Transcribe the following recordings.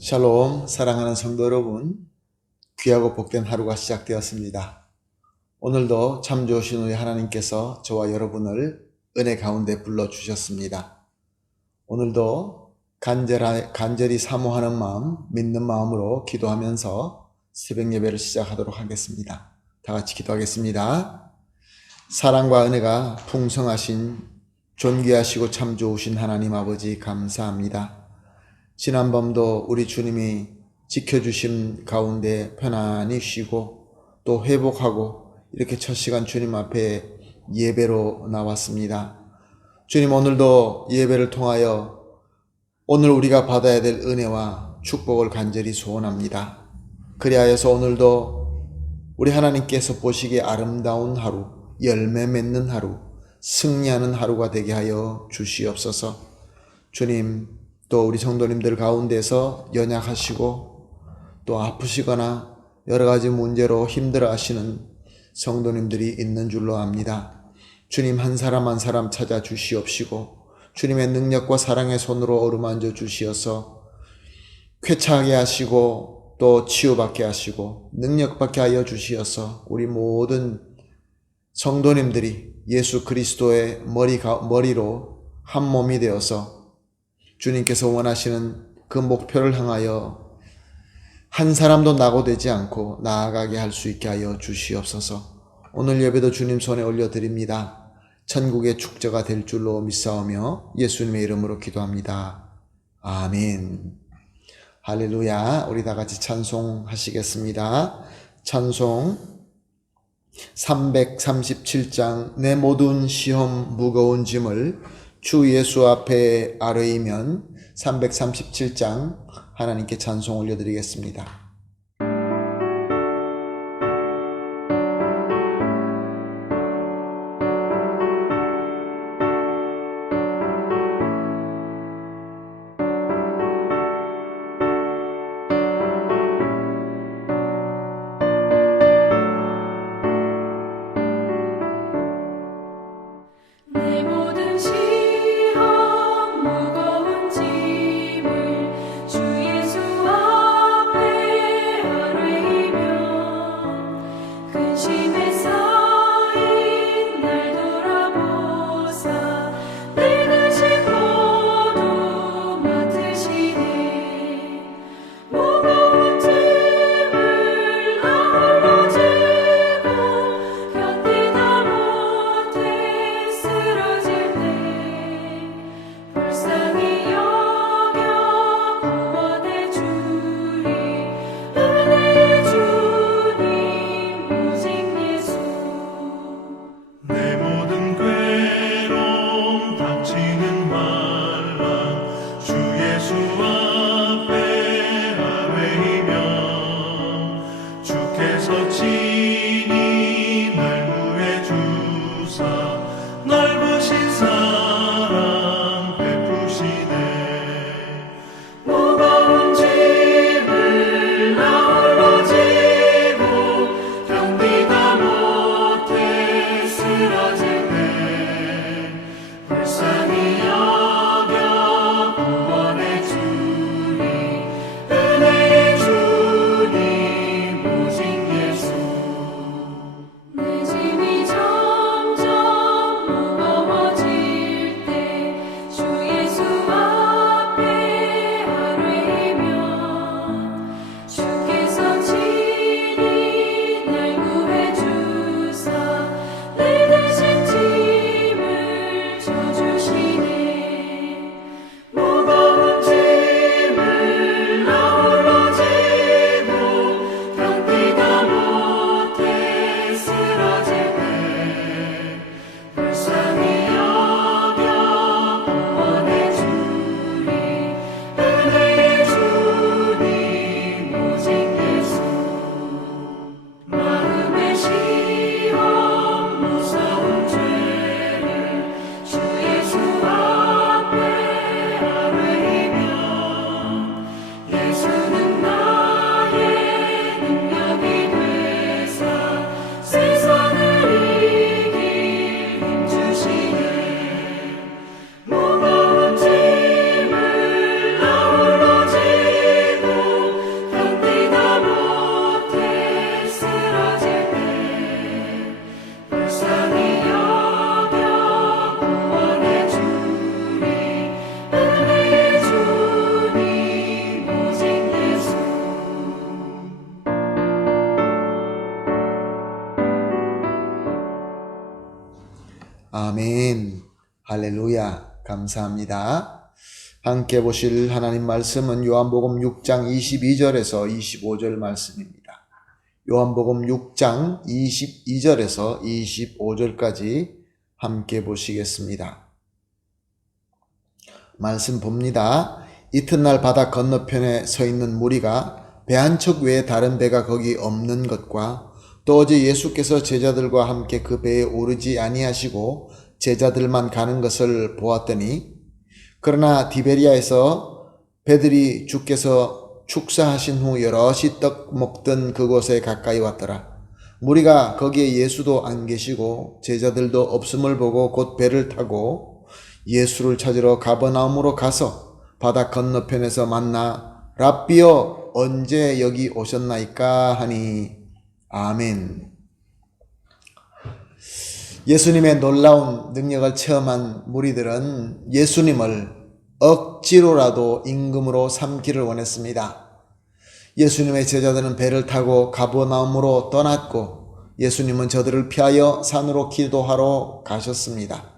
샬롬, 사랑하는 성도 여러분, 귀하고 복된 하루가 시작되었습니다. 오늘도 참 좋으신 우리 하나님께서 저와 여러분을 은혜 가운데 불러주셨습니다. 오늘도 간절히 사모하는 마음, 믿는 마음으로 기도하면서 새벽 예배를 시작하도록 하겠습니다. 다 같이 기도하겠습니다. 사랑과 은혜가 풍성하신 존귀하시고 참 좋으신 하나님 아버지 감사합니다. 지난 밤도 우리 주님이 지켜주신 가운데 편안히 쉬고 또 회복하고 이렇게 첫 시간 주님 앞에 예배로 나왔습니다. 주님, 오늘도 예배를 통하여 오늘 우리가 받아야 될 은혜와 축복을 간절히 소원합니다. 그리하여서 오늘도 우리 하나님께서 보시기에 아름다운 하루, 열매 맺는 하루, 승리하는 하루가 되게 하여 주시옵소서. 주님, 또 우리 성도님들 가운데서 연약하시고 또 아프시거나 여러 가지 문제로 힘들어 하시는 성도님들이 있는 줄로 압니다. 주님, 한 사람 한 사람 찾아 주시옵시고 주님의 능력과 사랑의 손으로 어루만져 주시어서 쾌차하게 하시고 또 치유받게 하시고 능력받게 하여 주시어서 우리 모든 성도님들이 예수 그리스도의 머리로 한 몸이 되어서 주님께서 원하시는 그 목표를 향하여 한 사람도 낙오되지 않고 나아가게 할 수 있게 하여 주시옵소서. 오늘 예배도 주님 손에 올려드립니다. 천국의 축제가 될 줄로 믿사오며 예수님의 이름으로 기도합니다. 아멘. 할렐루야. 우리 다 같이 찬송하시겠습니다. 찬송 337장 내 모든 시험 무거운 짐을 주 예수 앞에 아뢰이면 337장 하나님께 찬송 올려드리겠습니다. 내 모든 시험 무거운 짐을 주 예수 앞에 아멘. 할렐루야. 감사합니다. 함께 보실 하나님 말씀은 요한복음 6장 22절에서 25절 말씀입니다. 요한복음 6장 22절에서 25절까지 함께 보시겠습니다. 말씀 봅니다. 이튿날 바다 건너편에 서 있는 무리가 배 한 척 외에 다른 배가 거기 없는 것과 또 어제 예수께서 제자들과 함께 그 배에 오르지 아니하시고 제자들만 가는 것을 보았더니, 그러나 디베리아에서 배들이 주께서 축사하신 후 여럿이 떡 먹던 그곳에 가까이 왔더라. 무리가 거기에 예수도 안 계시고 제자들도 없음을 보고 곧 배를 타고 예수를 찾으러 가버나움으로 가서 바다 건너편에서 만나 랍비여 언제 여기 오셨나이까 하니 아멘. 예수님의 놀라운 능력을 체험한 무리들은 예수님을 억지로라도 임금으로 삼기를 원했습니다. 예수님의 제자들은 배를 타고 가버나움으로 떠났고 예수님은 저들을 피하여 산으로 기도하러 가셨습니다.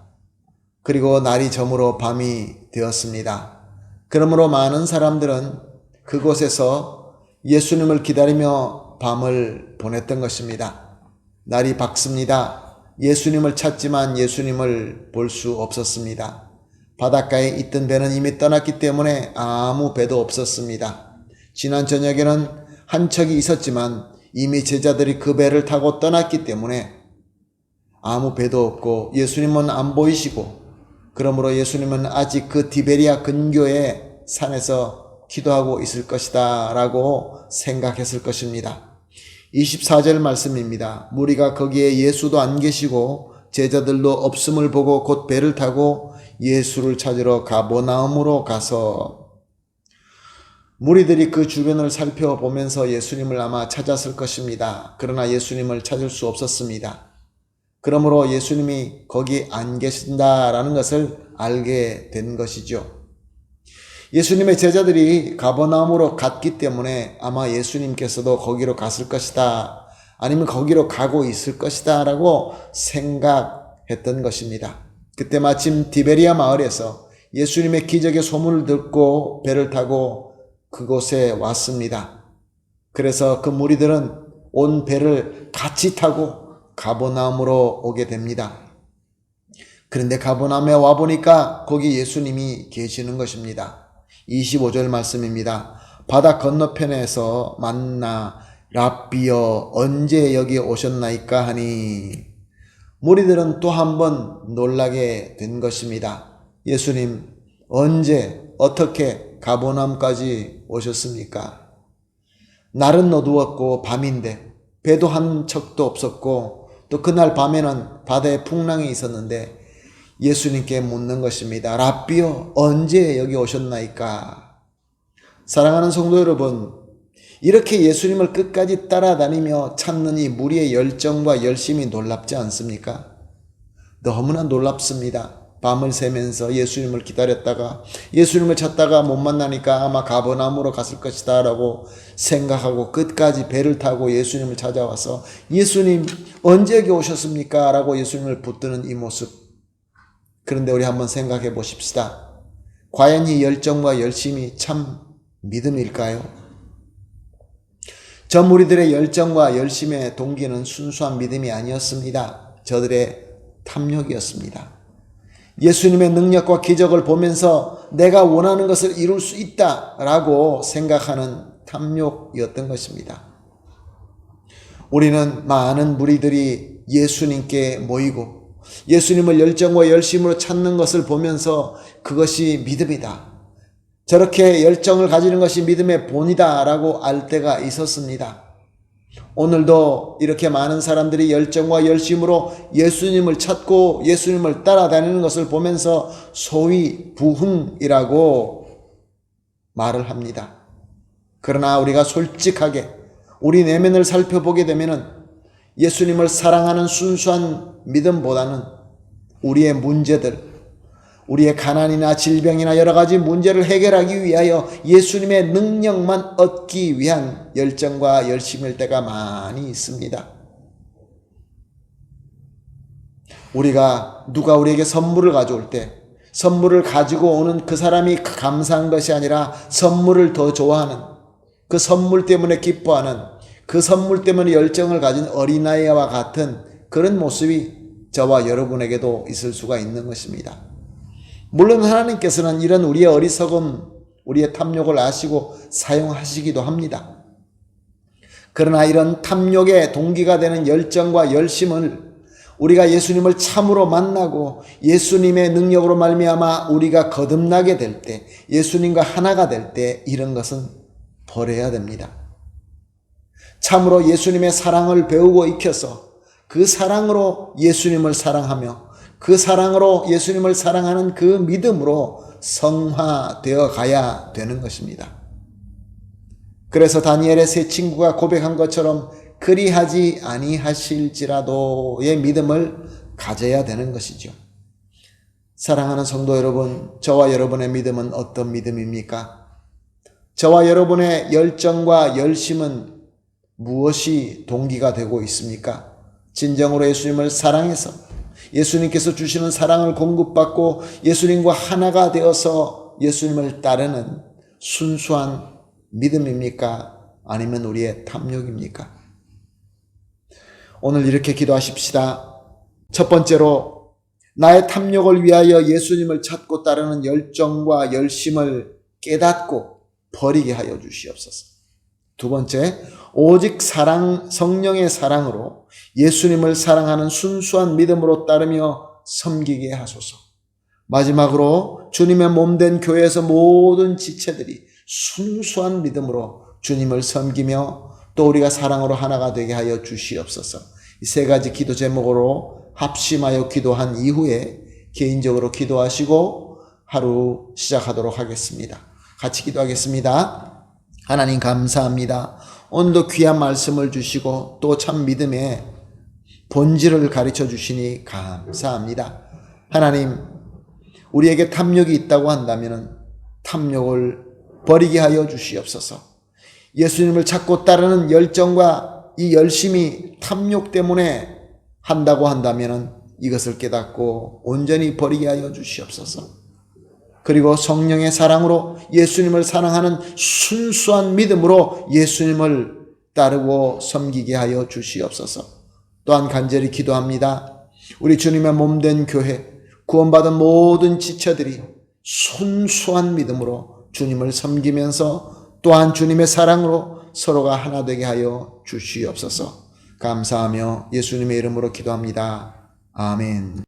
그리고 날이 저물어 밤이 되었습니다. 그러므로 많은 사람들은 그곳에서 예수님을 기다리며 밤을 보냈던 것입니다. 날이 밝습니다. 예수님을 찾지만 예수님을 볼 수 없었습니다. 바닷가에 있던 배는 이미 떠났기 때문에 아무 배도 없었습니다. 지난 저녁에는 한 척이 있었지만 이미 제자들이 그 배를 타고 떠났기 때문에 아무 배도 없고 예수님은 안 보이시고, 그러므로 예수님은 아직 그 디베리아 근교의 산에서 기도하고 있을 것이다 라고 생각했을 것입니다. 24절 말씀입니다. 무리가 거기에 예수도 안 계시고 제자들도 없음을 보고 곧 배를 타고 예수를 찾으러 가버나움으로 가서, 무리들이 그 주변을 살펴보면서 예수님을 아마 찾았을 것입니다. 그러나 예수님을 찾을 수 없었습니다. 그러므로 예수님이 거기 안 계신다라는 것을 알게 된 것이죠. 예수님의 제자들이 가버나움으로 갔기 때문에 아마 예수님께서도 거기로 갔을 것이다, 아니면 거기로 가고 있을 것이다 라고 생각했던 것입니다. 그때 마침 디베리아 마을에서 예수님의 기적의 소문을 듣고 배를 타고 그곳에 왔습니다. 그래서 그 무리들은 온 배를 같이 타고 가버나움으로 오게 됩니다. 그런데 가버나움에 와보니까 거기 예수님이 계시는 것입니다. 25절 말씀입니다. 바다 건너편에서 만나 랍비여 언제 여기 오셨나이까 하니, 무리들은 또 한 번 놀라게 된 것입니다. 예수님 언제 어떻게 가버나움까지 오셨습니까? 날은 어두웠고 밤인데 배도 한 척도 없었고, 또 그날 밤에는 바다에 풍랑이 있었는데 예수님께 묻는 것입니다. 랍비여 언제 여기 오셨나이까? 사랑하는 성도 여러분, 이렇게 예수님을 끝까지 따라다니며 찾는 이 무리의 열정과 열심이 놀랍지 않습니까? 너무나 놀랍습니다. 밤을 새면서 예수님을 기다렸다가 예수님을 찾다가 못 만나니까 아마 가버나움으로 갔을 것이다 라고 생각하고 끝까지 배를 타고 예수님을 찾아와서 예수님 언제 여기 오셨습니까? 라고 예수님을 붙드는 이 모습. 그런데 우리 한번 생각해 보십시다. 과연 이 열정과 열심이 참 믿음일까요? 저 무리들의 열정과 열심의 동기는 순수한 믿음이 아니었습니다. 저들의 탐욕이었습니다. 예수님의 능력과 기적을 보면서 내가 원하는 것을 이룰 수 있다라고 생각하는 탐욕이었던 것입니다. 우리는 많은 무리들이 예수님께 모이고 예수님을 열정과 열심으로 찾는 것을 보면서 그것이 믿음이다, 저렇게 열정을 가지는 것이 믿음의 본이다 라고 알 때가 있었습니다. 오늘도 이렇게 많은 사람들이 열정과 열심으로 예수님을 찾고 예수님을 따라다니는 것을 보면서 소위 부흥이라고 말을 합니다. 그러나 우리가 솔직하게 우리 내면을 살펴보게 되면은 예수님을 사랑하는 순수한 믿음보다는 우리의 문제들, 우리의 가난이나 질병이나 여러 가지 문제를 해결하기 위하여 예수님의 능력만 얻기 위한 열정과 열심일 때가 많이 있습니다. 우리가 누가 우리에게 선물을 가져올 때 선물을 가지고 오는 그 사람이 감사한 것이 아니라 선물을 더 좋아하는, 그 선물 때문에 기뻐하는, 그 선물 때문에 열정을 가진 어린아이와 같은 그런 모습이 저와 여러분에게도 있을 수가 있는 것입니다. 물론 하나님께서는 이런 우리의 어리석음, 우리의 탐욕을 아시고 사용하시기도 합니다. 그러나 이런 탐욕의 동기가 되는 열정과 열심을 우리가 예수님을 참으로 만나고 예수님의 능력으로 말미암아 우리가 거듭나게 될 때, 예수님과 하나가 될 때 이런 것은 버려야 됩니다. 참으로 예수님의 사랑을 배우고 익혀서 그 사랑으로 예수님을 사랑하며 그 사랑으로 예수님을 사랑하는 그 믿음으로 성화되어 가야 되는 것입니다. 그래서 다니엘의 세 친구가 고백한 것처럼 그리하지 아니하실지라도의 믿음을 가져야 되는 것이죠. 사랑하는 성도 여러분, 저와 여러분의 믿음은 어떤 믿음입니까? 저와 여러분의 열정과 열심은 무엇이 동기가 되고 있습니까? 진정으로 예수님을 사랑해서 예수님께서 주시는 사랑을 공급받고 예수님과 하나가 되어서 예수님을 따르는 순수한 믿음입니까? 아니면 우리의 탐욕입니까? 오늘 이렇게 기도하십시다. 첫 번째로 나의 탐욕을 위하여 예수님을 찾고 따르는 열정과 열심을 깨닫고 버리게 하여 주시옵소서. 두 번째, 오직 성령의 사랑으로 예수님을 사랑하는 순수한 믿음으로 따르며 섬기게 하소서. 마지막으로 주님의 몸된 교회에서 모든 지체들이 순수한 믿음으로 주님을 섬기며 또 우리가 사랑으로 하나가 되게 하여 주시옵소서. 이 세 가지 기도 제목으로 합심하여 기도한 이후에 개인적으로 기도하시고 하루 시작하도록 하겠습니다. 같이 기도하겠습니다. 하나님 감사합니다. 오늘도 귀한 말씀을 주시고 또 참 믿음의 본질을 가르쳐 주시니 감사합니다. 하나님, 우리에게 탐욕이 있다고 한다면 탐욕을 버리게 하여 주시옵소서. 예수님을 찾고 따르는 열정과 이 열심이 탐욕 때문에 한다고 한다면 이것을 깨닫고 온전히 버리게 하여 주시옵소서. 그리고 성령의 사랑으로 예수님을 사랑하는 순수한 믿음으로 예수님을 따르고 섬기게 하여 주시옵소서. 또한 간절히 기도합니다. 우리 주님의 몸된 교회, 구원받은 모든 지체들이 순수한 믿음으로 주님을 섬기면서 또한 주님의 사랑으로 서로가 하나 되게 하여 주시옵소서. 감사하며 예수님의 이름으로 기도합니다. 아멘.